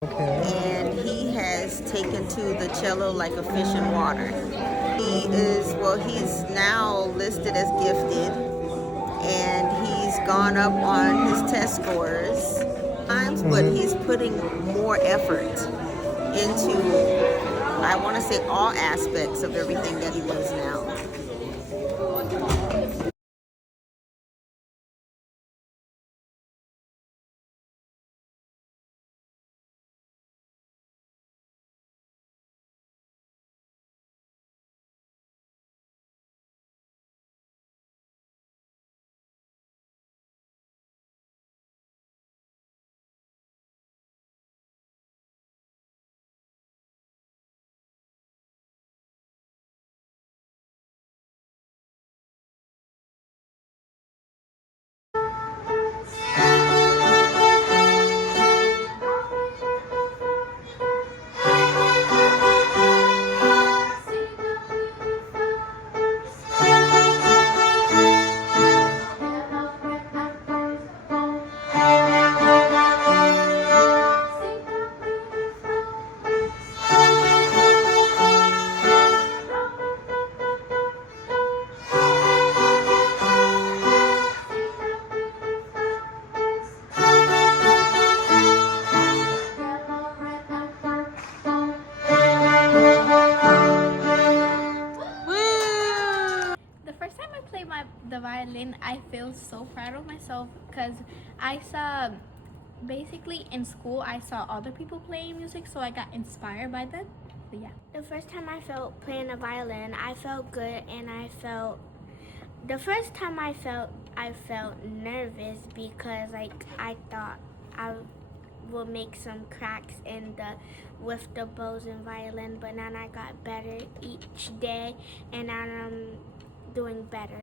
And he has taken to the cello like a fish in water. He's now listed as gifted, and he's gone up on his test scores times, but he's putting more effort into, I want to say, all aspects of everything that he does now. The violin, I feel so proud of myself because I saw, basically in school, I saw other people playing music, so I got inspired by them. So yeah. The first time I felt playing the violin, I felt good, and the first time I felt nervous because I thought I would make some cracks with the bows and violin, but now I got better each day, and now I'm doing better.